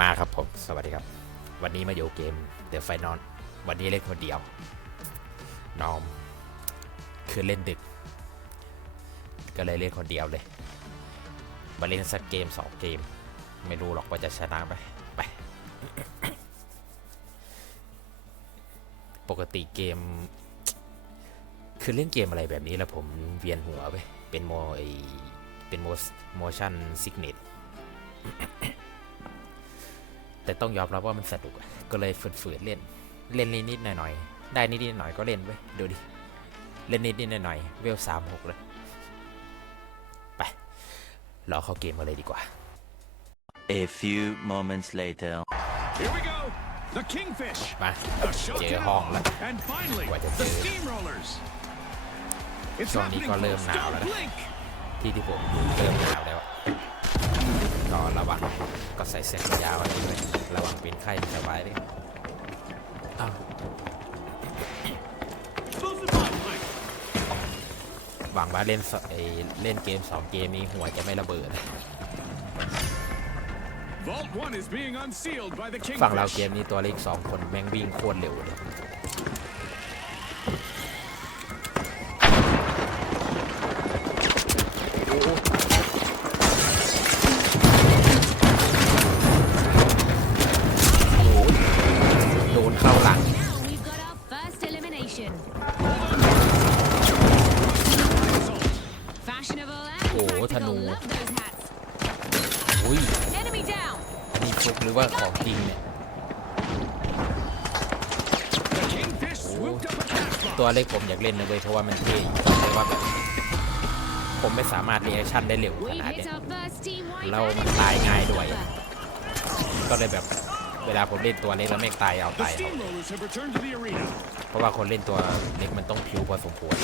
มาครับผม สวัสดีครับ วันนี้มาอยู่เกม The Final วันนี้เล่นคนเดียวน้อม คือเล่นดึก ก็เลยเล่นคนเดียวเลย มาเล่นสักเกมสองเกม ไม่รู้หรอกว่าจะชนะไหมไป ปกติเกม คือเล่นเกมอะไรแบบนี้แล้วผมเวียนหัวไปเป็นโมไอเป็นโมโมชั่นซิกเนต แต่ต้องยอมรับว่ามันสนุกอะก็เลยฝืนๆเล่น เล่นนิดๆหน่อยๆได้นิดๆหน่อยๆก็เล่นไปดูดิ เล่นนิดๆหน่อยๆเวลสามหกเลยไปรอเข้าเกมมาเลยดีกว่า A few moments later. Here we go. The Kingfish. มา The เจอห้องแล้ว Shogun. And finally, What a the dude. Steamrollers. It's ช่วงนี้ happening, ก็เริ่ม folks. หนาวแล้ว Don't นะ blink. ที่ที่ผมเริ่มหนาวแล้วอะ ก็ระวังก็ใส่เสื้อแขนยาวอะไรด้วยระวังเป็นไข้ไม่สบายด้วยอ้าว Explosive bomb plank. หวังว่าเล่นสไอเล่นเกมสองเกมนี้หัวจะไม่ระเบิด Vault 1 is being unsealed by the ฝั่งเราเก Kingfish. มนี้ตัวเล็กสองคนแม่งวิ่งโคตรเร็วเลย ว่าของจริงเนี่ย The Kingfish swooped up a cast ตัว box. เล็กผมอยากเล่นนะเว้ยเพราะว่ามันเท่แต่ว่าแบบผมไม่สามารถรีแอคชั่นได้เร็วข We've นาด hit เนี้ย our first team wipe Lâu and mà it's tài ngay over. đuổi. ก็เลยแบบเวลาผมเล่นตัวเล็กแล้วแม่งตายเอา The ตายเอา Steamrollers have returned to the arena. เพราะว่าคนเล่นตัวเล็กมันต้องผิวพอสมควร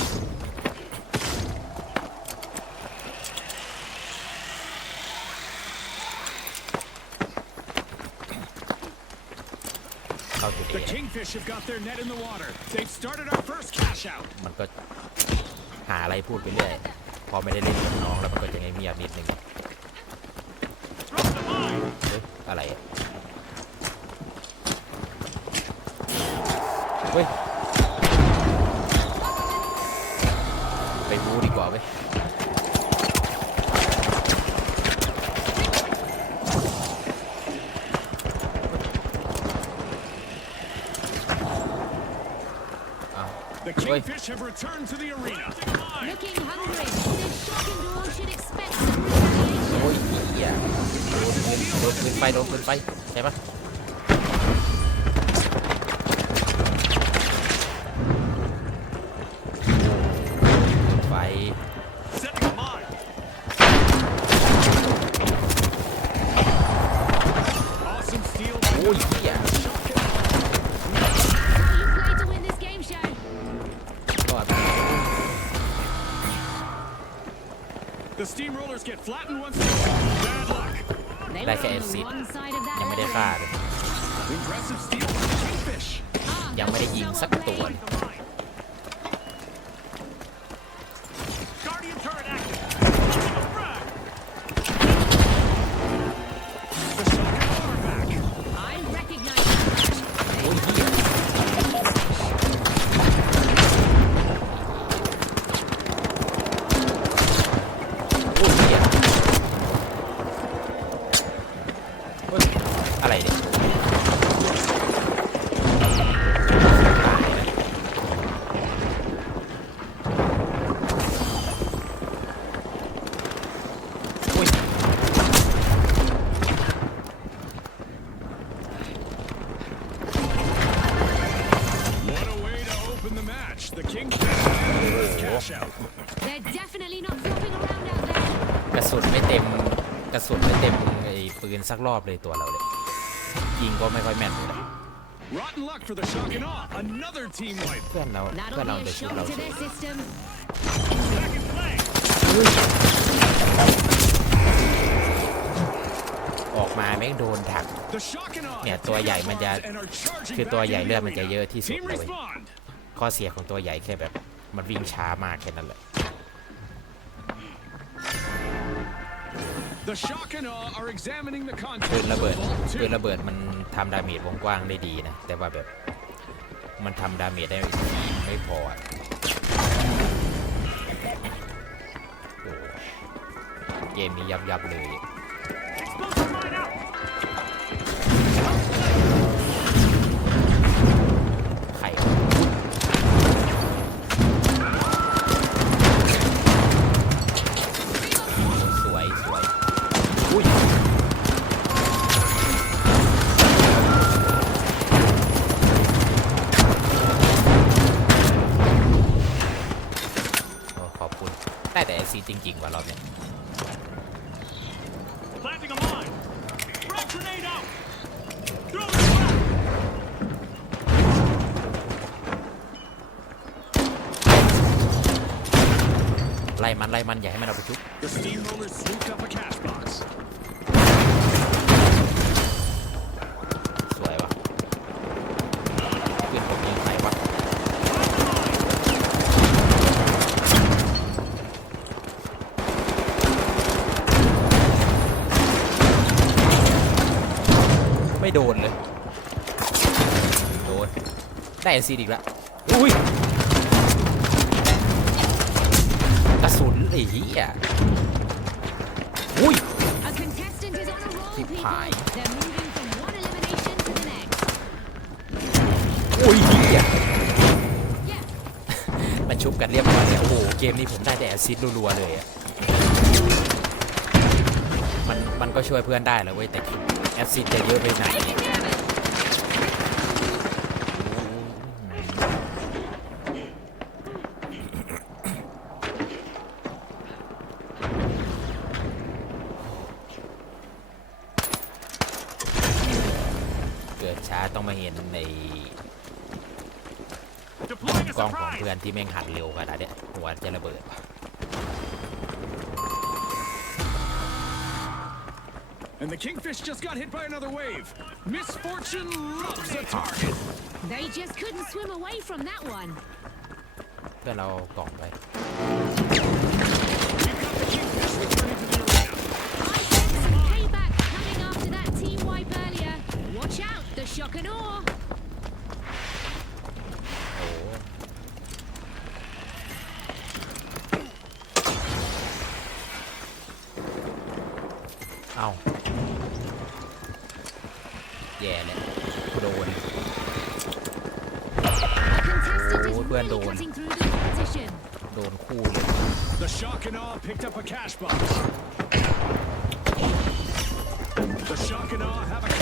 เข้าจุดเอ The Kingfish have got their net in the water. They've started our first cash out. มันก็หาอะไรพูดไปเรื่อย พอไม่ได้เล่นกับน้องแล้วมันก็จะเงียบๆนิดนึง Throw the mine. เฮ้ยอะไรอะเฮ้ย ไปบูดีกว่าเว้ย The Oi. Kingfish have returned to the arena. Looking hungry. This shock and roll should expect some retaliation. โอ้ยเหี้ยโดน ยังไม่ได้ยิงสักตัวเลย สุนไม่เต็มกระสุนไม่เต็มไอ้ปืนสักรอบเลยตัวเราเลยยิงก็ไม่ค่อยแม่นเลยนะ Rotten luck for the Shockanaw. Another team wipe. เพื่อนเราเพื่อน That'll เรา be จะ a ชุด shock เรา to เฉย their system. Back in play. ออกมาแม่งโดนถัก The Shockanaw เนี่ย have ตัว taken ใหญ่ our มันจะ bombs and are charging คือตัว back ใหญ่ into เลือ the ดมันจะ arena. เยอะที่สุด Team เลย respond. ข้อเสียของตัวใหญ่แค่แบบ มันวิ่งช้ามากแค่นั้นแหละ ปืน contents ระ of เบิด Vault ปืน 2. ระเบิดมันทำดาเมจวงกว้างได้ดีนะ แต่ว่าแบบมันทำดาเมจได้ไม่พออะโอ้เกมนี้ยับยับๆเลย มันไล่มันอย่าให้มันเอาไปชุบ The steamroller swooped up a cash box. สวยวะเพื่อนผมยิงใครวะไม่โดนเลยโดนได้ซีดอีกแล้วอุ้ย กระสุนไอ้เหี้ยอุ้ย A contestant is on a roll, Keep people. high. They're moving from one elimination to the next. อุ้ยเหี้ย Yeah. มันชุบกันเรียบร้อยเลยโอ้โหเกมนี้ผมได้แต่แอสซิดรัวๆเลยอะมันมันก็ช่วยเพื่อนได้แหล้วเว้ยแต่แอสซิดจะเยอะไปไหน กล้องของ surprise. เพื่อนที่แม่งหันเร็วขนาดเนี้ยหัวจะระเบิด And the kingfish just got hit by another wave. Misfortune loves a target. They just couldn't swim away from that one. เพื่อนเรากล่องไป We've got the kingfish returning to the arena. I sense some payback coming after that team wipe earlier. Watch out, the shock and awe. Picked up a cash box. The shock and awe have a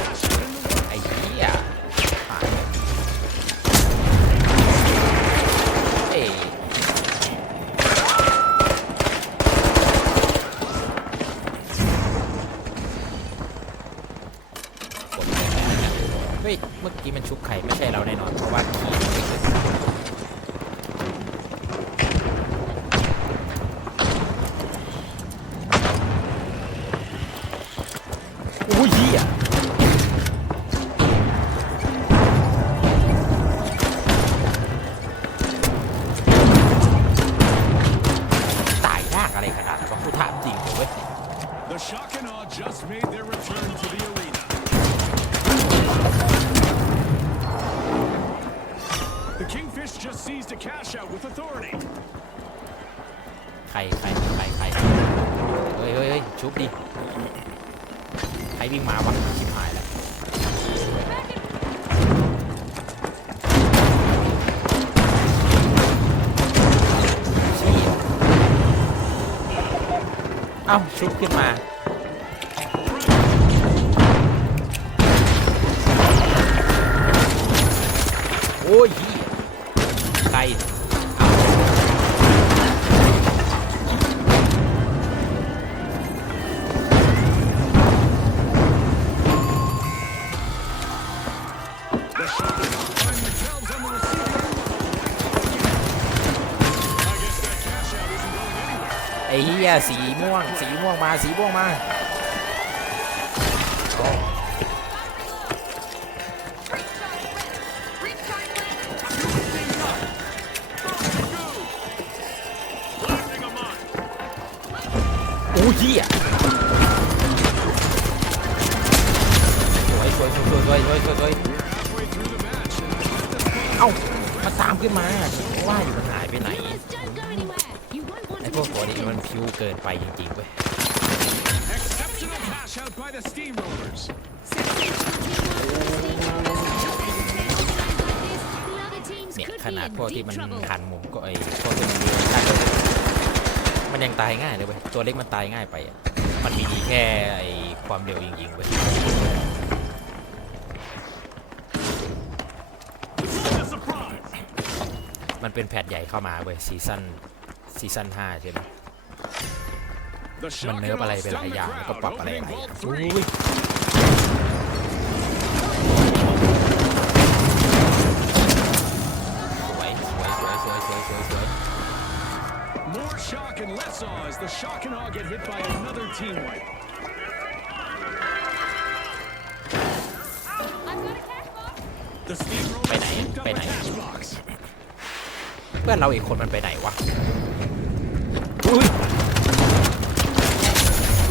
just seized a cash out with authority. ใครใครใครใครเฮ้ยเฮ้ยเฮ้ยชุบดิ ใครวิ่งมาวะชิบหายแล้วเชี่ยเอ้า ชุบขึ้นมา โอ้ย สีม่วง สีม่วงมา สีม่วงมา ตัวเล็กมันตายง่ายไปอะมันมีดีแค่ไอความเร็วยิงๆเว้ยมันเป็นแพทใหญ่เข้ามาเว้ยซีซั่นซีซั่นห้าใช่ไหมมันเนื้ออะไรไปหลายอย่างก็ปรับอะไรไปหลายอย่างอุ้ย More shock and less awe as the shock and awe get hit by another team wipe. I've got a cash box. The Steamrollers ไปไหน scooped up ไป a ไหน cash box. เพื่อนเราอีกคนมันไปไหนวะอุ้ย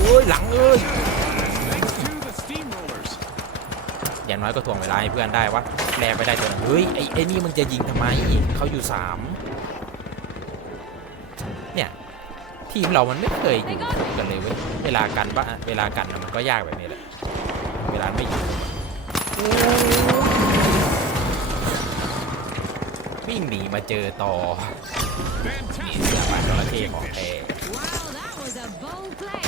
อุ้ยหลังเอ้ย Thanks to the Steamrollers. อย่างน้อยก็ทวงเวลาให้เพื่อนได้วะแลไปได้ตัวหนึงเฮ้ยไอ้ไอ้นี่มึงจะยิงทำไมเขาอยู่สาม ทีมเรามันไม่เคยอยู่กันเลยเว้ยเวลากันปะเวลากันน่ะมันก็ยากแบบนี้แหละเวลาไม่อยู่วิ่งหนีมาเจอต่อนี่ Fantastic เสือปากจ by ระ the เข้ของ Kingfish. แท้ Wow, that was a bold play.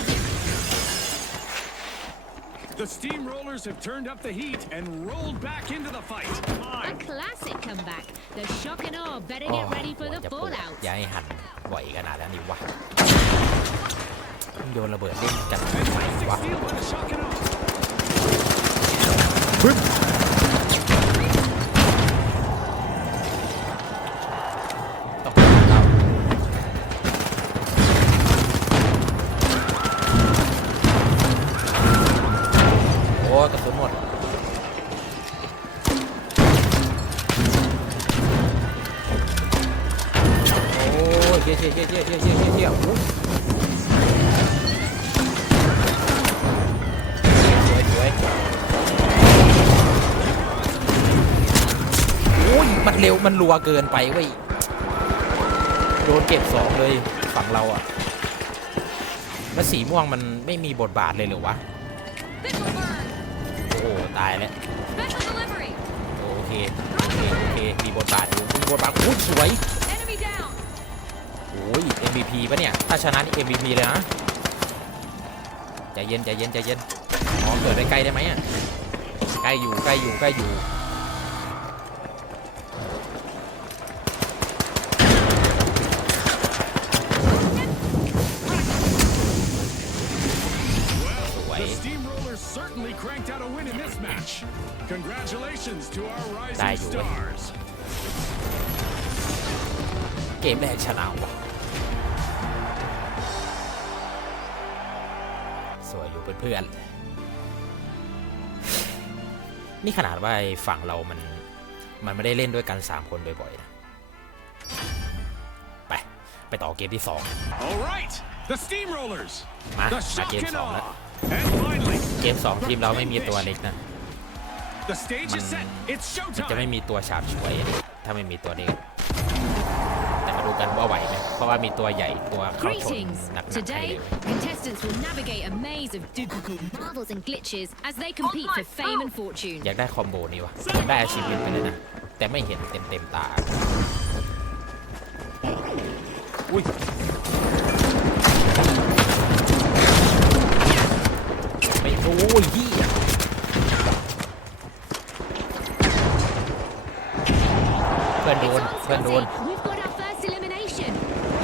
The Steamrollers have turned up the heat and rolled back into the fight. A classic comeback. The shock and awe better อ๋อ get ready for หัว the จะปวด fallout. อย่าให้หันบ่อยขนาดนั้นดิวะ มึงโยนระเบิดเล่นกันทำไมวะ steal by the shock and awe. ต้องการเราโอ้ยกระสุนหมดโอ้ยเชี่ยเชี่ยเชี่ยเชี่ยเชี่ยเชี่ยเชี่ย มันเร็วมันรัวเกินไปเว้ยโดนเก็บสองเลยฝั่งเราอะแล้วสีม่วงมันไม่มีบทบาทเลยหรือวะ โอ้ตายแล้วโอเคโอเคโอเคมีบทบาทอยู่มีบทบาทอุ้ยสวยโอ้ย MVP ปะเนี่ย ถ้าชนะนี่ MVP เลยนะใจเย็นใจเย็นใจเย็นอ๋อเกิดไปใกล้ได้ไหมอะใกล้อยู่ใกล้อยู่ใกล้อยู่ match. Congratulations to our rising Dai, due. stars. เกมแรกชนะว่ะสวยอยู่เพื่อนๆนี่ขนาดว่าไอ้ฝั่งเรามัน มันไม่ได้เล่นด้วยกัน 3 คนบ่อยๆนะ ไป ไปต่อเกมที่ All right, the Steamrollers. มา The มา shock เกม and 2แล้ว awe. And finally, เกม2ทีมเราไม่มีตัวเล็กนะ the stage is set. It's จะไม่ showtime. มีตัวฉาบฉวยถ้าไม่มีตัวเล็กแต่มาดูกันว่าไหวไหมเพราะว่ามีตัวใหญ่ตัวเข้าชน Greetings. หนักๆให้ Today, เลย contestants will navigate a maze of difficult marvels and glitches as they compete for fame and fortune. อยากได้คอมโบนี้วะอยากได้อาชีพเป็นไปเลยนะ แต่ไม่เห็นเต็มเต็มๆตา อุ้ย ไม่โอ้ยเหี้ พื่อนโด It's น on, เพื่อนโดน Scotty. We've got our first elimination.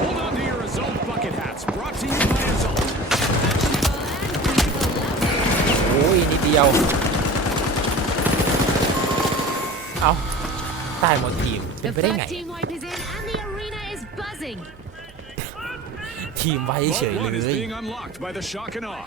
Hold on to your Azult bucket hats. Brought to you by Azult. Tactical and practical love. โอ้ยนิดเดียว เอาตายหมดทีม เป็น The ไปได้ไง first team wipe is in and the arena is buzzing. ทีมไว้เฉ Vault ย one is เลย being unlocked by the shock and awe.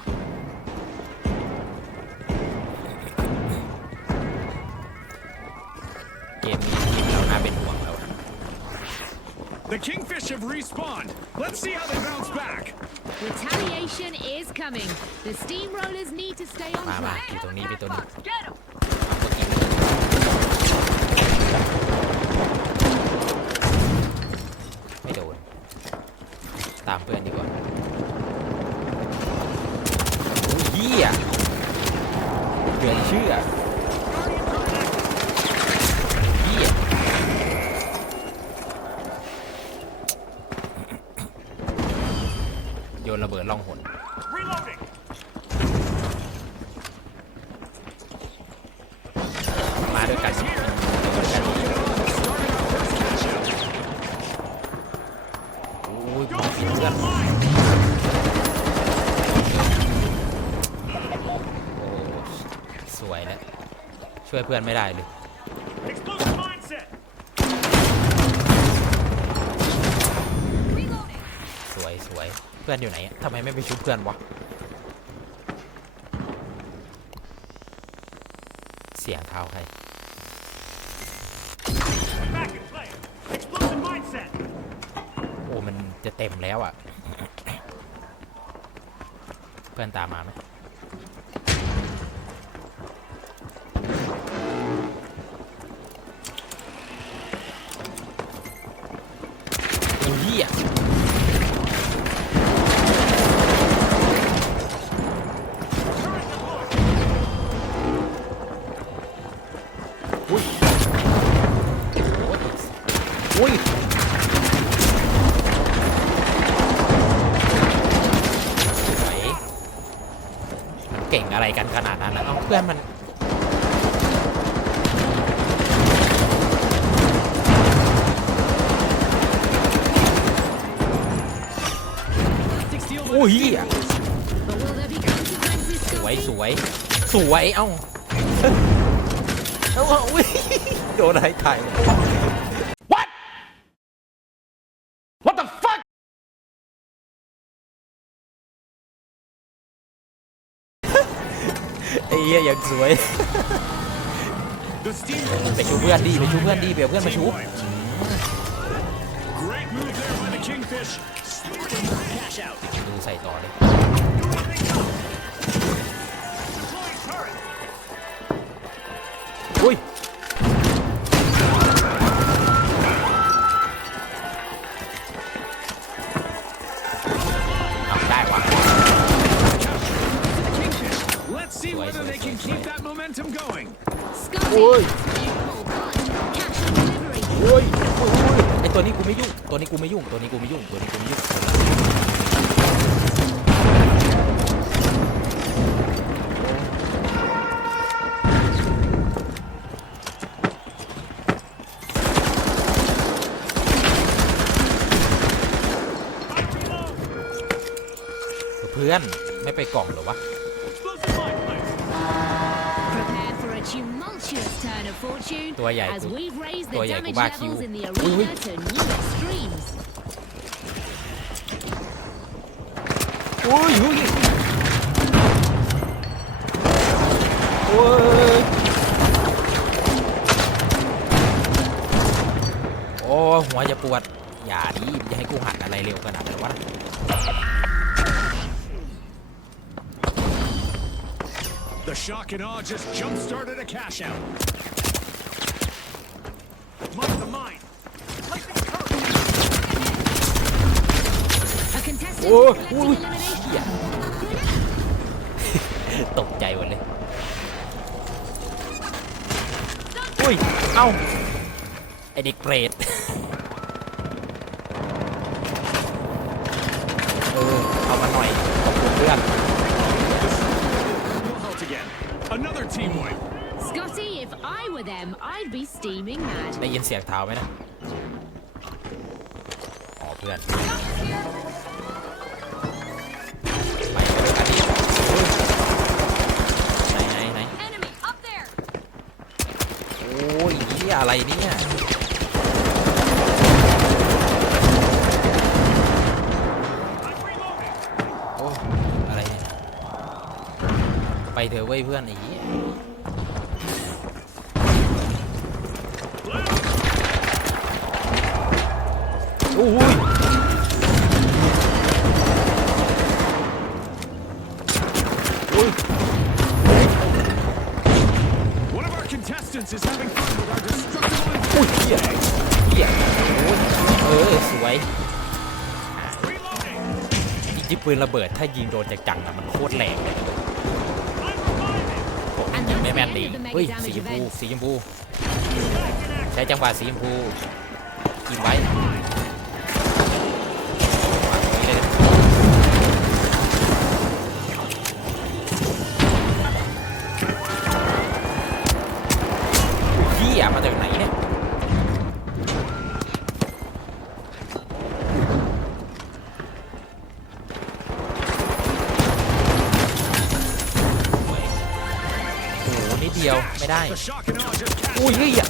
have respawned. Let's see how they bounce back. Retaliation is coming. The steamrollers need to stay on มามา track. อยู่ตรงนี้ไปตัวหนึง Get ช่วยเพื่อนไม่ได้เลยสวยสวยเพื่อนอยู่ไหนทำไมไม่ไปชุบเพื่อนวะเสียงเท้าใครโอ้มันจะเต็มแล้วอะ เพื่อนตามมาไหม อ้าเพื่อนมันโอ้ยเหี้ย But will there be consequences, สวย Scotty? สวยสวยเอ้าเอ้าเอ้าอุ้ยโดนอะไรถ่าย เหี้ยอย่างสวย ไปชูเพื่อนดีไปชูเพื่อนดีเดี๋ยวเพื่อนมาชูดูใส่ต่อเลย momentum going. Scotty, Oi. equal punch, cash on delivery. โอ้ยโอ้ยไอตัวนี้กูไม่ยุ่ง ตัวนี้กูไม่ยุ่ง ตัวนี้กูไม่ยุ่ง ตัวนี้กูไม่ยุ่งเพื่อนไม่ไปกล่องเหรอวะ ตัวใหญ่ as กู we've raised ตัว the ใหญ่กู damage บ้าคิว levels in the อุ้ย arena to new extremes. โอ้ยเฮ้ยโอ้ยโอ้หัวจะปวด อย่าดิจะให้กูหันอะไรเร็วขนาดนั้นวะ The shock and awe just jump-started a cash out. Mark the mine. A contestant โอ้ย collecting โอ้ย elimination. เหี้ยตกใจหมดเลยอุ้ย เอ้า ไอเด็กเปรตเออ เอามาหน่อยขอบคุณเพื่อน Full health again. Another team wipe. Scotty, if I were them, I'd be steaming mad. ได้ยินเสียงเท้าไหมนะอ๋อเพื่อนไปไปด้วยกันดิไหนไหนไหน Enemy up there. โอ้ยเหียอะไรเนี่ยโอ้อะไรเนี่ย ไปเถอะเว้ยเพื่อนไอ้เหี้ย ปืนระเบิดถ้ายิงโดนจังๆอะมันโคตรแรงเลยผมยังไม่แม่นดีเฮ้ยสีชมพูสีชมพูใช้จังหวะสีชมพูยิงไว้ ไม่ได้ The shock and awe just cashed อุ้ย in. เฮ้ยอะ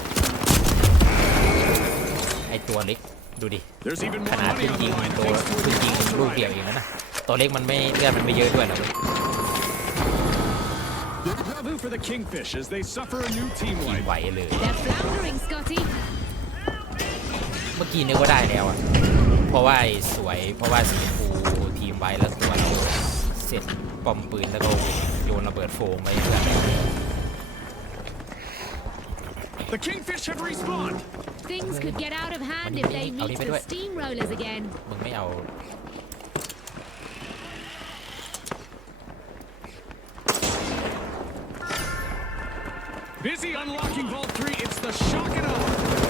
ไอตัวเล็กดูดิ There's even ข more นาด money เพิ่ง on the ยิง line ตัว thanks to เพิ่ง a ยิง defensive ลูกเดียว rider. เองนะนะตัวเล็กมันไม่เลือดมันไม่เยอะด้วยนะเว้ย Deja vu for the Kingfish as they suffer a new team ยิง wipe. ไหวเลย They're floundering, Scotty. เมื่อกี้นึกว่าได้แล้วอะเพราะว่าไอ้สวย เพราะว่าสีชมพูทีมไว้แล้วตัวเราเสร็จปอมปืนแล้วก็โยนระเบิดโฟมไปเพื่อน The Kingfish have respawned. Things could get out of hand Money, if money. they I'll meet leave it the away. steamrollers again. มึงไม่เอา Busy unlocking Vault 3. It's the shock and awe.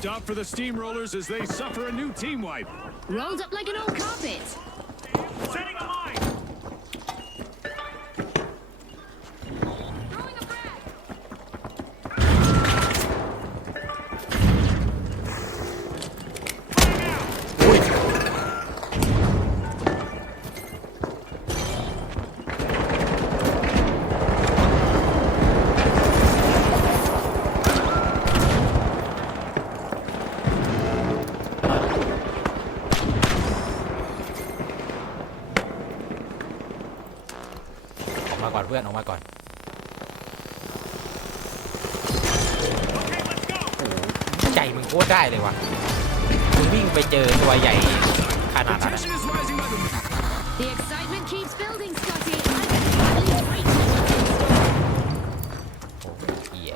Stop for the Steamrollers as they suffer a new team wipe. Rolled up like an old carpet. เพื่อนออกมาก่อนใจมึงโคตรได้เลยว่ะมึงวิ่งไปเจอตัวใหญ่ขนาดนั้นอะ Tension is rising by the The excitement keeps building, Scotty. I can hardly wait to watch this story. โอ้โหเหี้ย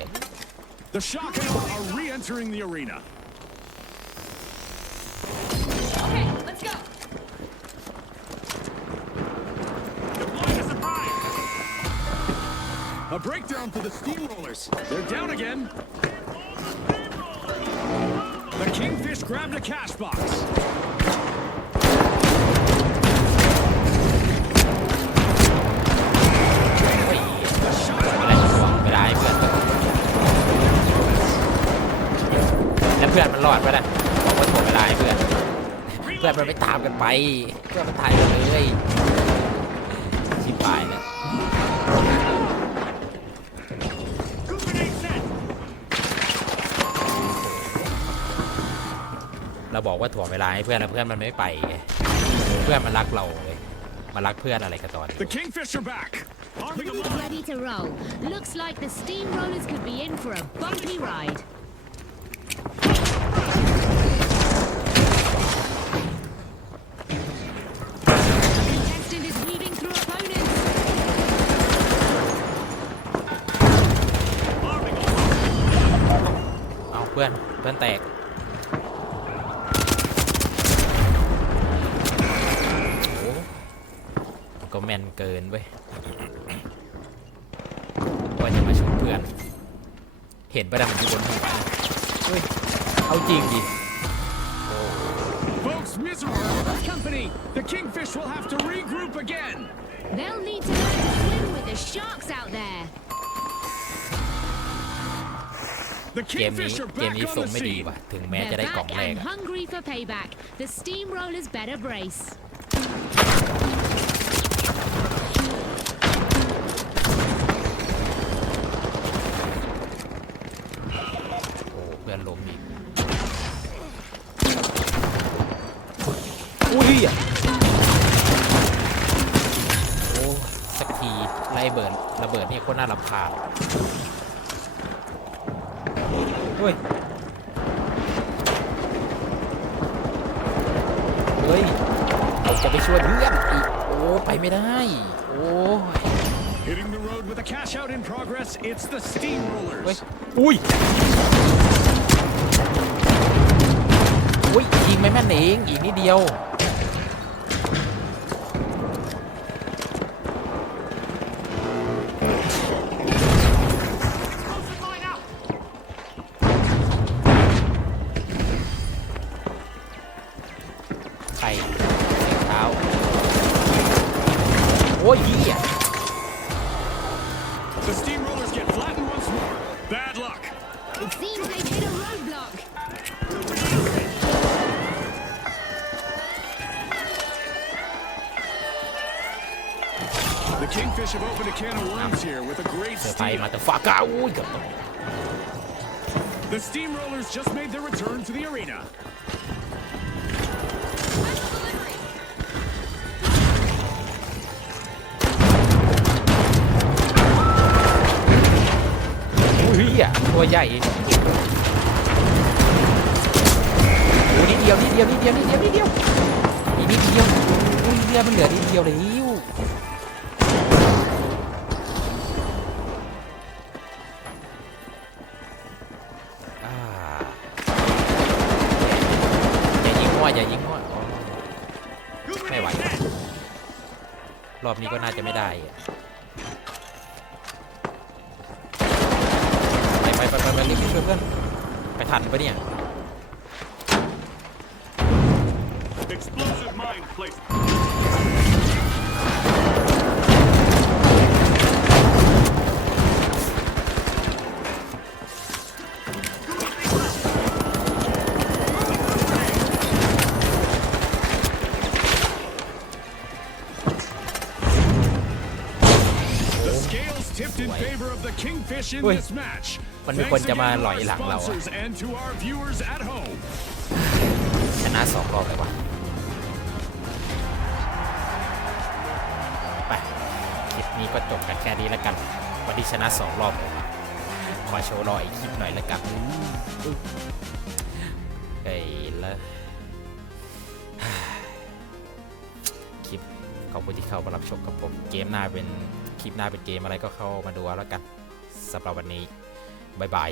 The shock and awe are re-entering the arena. Breakdown for the Steamrollers. They're down again. The Kingfish grabbed a cash box. เฮ้ยอะไรถ่วงเวลาให้เพื่อนแล้วเพื่อนมันรอดปะนะบอกว่าถ่วงเวลาให้เพื่อน เพื่อนมันไม่ตามกันไป เพื่อนมันถ่ายกันเลยชิบหายแล้ บอกว่าถ่วงเวลาให้เพื่อนแล้วเพื่อนมันไม่ไปไงเพื่อนมันรักเราเลยมันรักเพื่อนอะไรกันตอนนี้ The Kingfish are back. Arming them up. Ready to roll. Looks like the steamrollers could be in for a bumpy ride. The contestant is weaving through opponents. เอาเพื่อนเพื่อนแตกโอ้มันก็แมนเกินเว้ยว่าจะมาชุบเพื่อน เห็นประดับอยู่บนหัวนะเฮ้ยเอาจริงดิ Folks, miserable for this company. The Kingfish will have to regroup again. They'll need to learn to swim with the sharks out there. The เกมนี้ Kingfish are เกม back นี้ทรง on the ไม่ดี scene. ว่ะ ถึงแม้ They're จะได้กล่อง back แรก and อะ hungry for payback. The steamrollers better brace. with a cash out in progress, it's the เฮ้ย Steamrollers. อุ้ย อุ้ย ยิงไม่แม่นเอง อีกนิดเดียว ตัวใหญ่โอ้นิดเดียวนิดเดียวนิดเดียวนิดเดียวนิดเดียวอีกนิดเดียวอุ้ยเรือมันเหลือนิดเดียวแล้วอ่าอย่ายิงหัวอย่ายิงมั่วไม่ไหว รอบนี้ก็น่าจะไม่ได้ ทันปะเนี่ย Kingfish in Ui. this match. มันมี Thanks คนจะมา again to หลอย our หลังเราอะ sponsors and to our viewers at home. ชนะสองรอบเลยวะไปคลิปนี้ก็จบกันแค่นี้แล้วกัน วันที่ชนะสองรอบผมขอโชว์รอยคลิปหน่อยแล้วกันเฮ้ยแล้วคลิปขอบคุณที่เข้ามารับชมกับผม เกมหน้าเป็นคลิปหน้าเป็นเกมอะไรก็เข้ามาดูเอาแล้วกัน สำหรับวันนี้บ๊ายบาย